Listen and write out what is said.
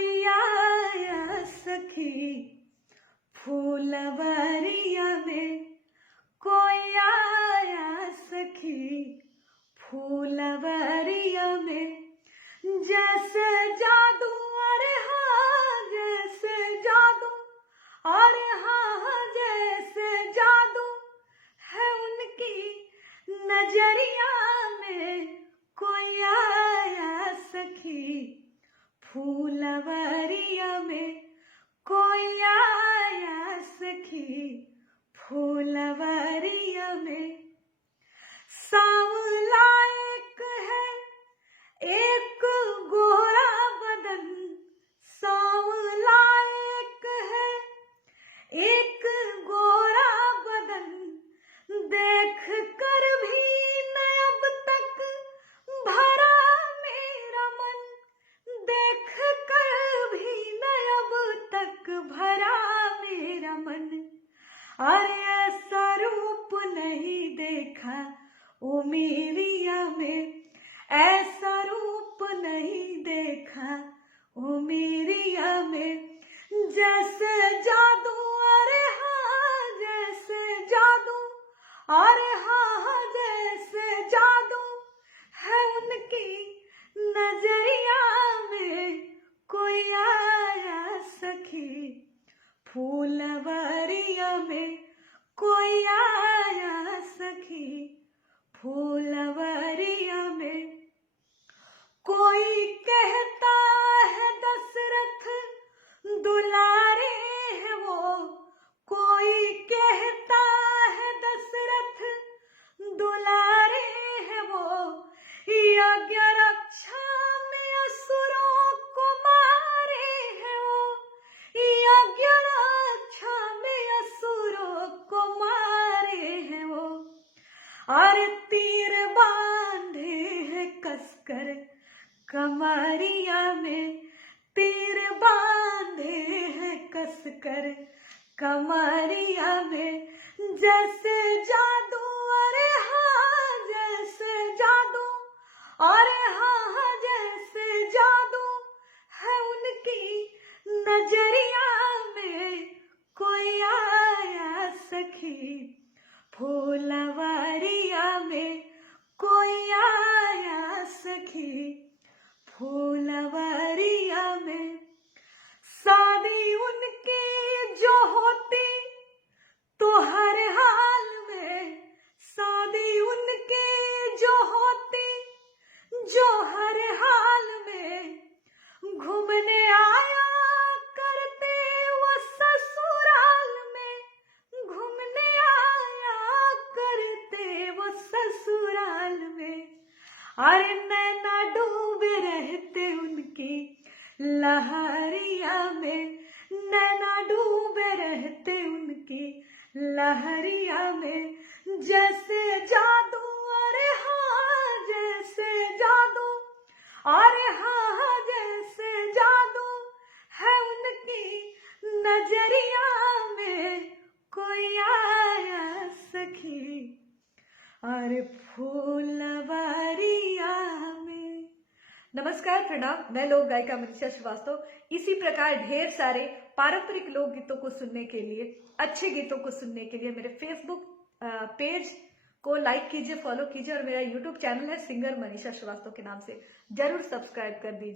कोई आया सखी फूलवरिया में, कोई आया सखी फूलवरिया में। जैसे जादू, अरे हाँ जैसे जादू, अरे हाँ जैसे जादू है उनकी नजरिया में। कोई आया सखी फूलवरिया में, कोई आया सखी फूलवरिया में। सांवला एक है एक गोरा बदन, सांवला एक है एक गोरा बदन। देख कर भी न अब तक भरा मेरा मन, देख कर भी न अब तक भरा मेरा मन। अरे ऐसा रूप नहीं देखा ओ मेरिया में, ऐसा रूप नहीं देखा ओ मेरिया में। जैसे जादू, अरे हाँ जैसे जादू, अरे हाँ जैसे जादू है उनकी नजरिया में। कोई आया सखी फूलवरिया में, कोई आया सखी फूलवरिया में। कोई कहता है दशरथ दुलारे हैं वो, कोई कहता है दशरथ दुलारे हैं वो। यज्ञ रक्षा में असुरों को मारे हैं वो, यज्ञ रक्षा में असुरों को मारे हैं वो। अरे तीर बांधे हैं कसकर कमरिया में, तीर बांधे हैं कसकर कमरिया में। जैसे जादू, अरे हाँ जैसे जादू, अरे हाँ जैसे जादू है उनकी नजरिया में। कोई आया सखी फूलवरिया में, कोई आया सखी फूलवरिया में। शादी उनकी जो होती तो हर हाल में, शादी उनकी जो होती जो हर हाल में। घूमने आया करते वो ससुराल में, घूमने आया करते वो ससुराल में। अरे नैना डूबे रहते उनकी लहरिया में, नैना डूबे रहते उनकी लहरिया में। जैसे जादू, अरे हाँ जैसे जादू, अरे हाँ जैसे जादू है उनकी नजरिया में। कोई आया सखी अरे फूलवरिया में। नमस्कार, प्रणाम। मैं लोक गायिका मनीषा श्रीवास्तव। इसी प्रकार ढेर सारे पारंपरिक लोक गीतों को सुनने के लिए, अच्छे गीतों को सुनने के लिए मेरे फेसबुक पेज को लाइक कीजिए, फॉलो कीजिए और मेरा यूट्यूब चैनल है सिंगर मनीषा श्रीवास्तव के नाम से, जरूर सब्सक्राइब कर दीजिए।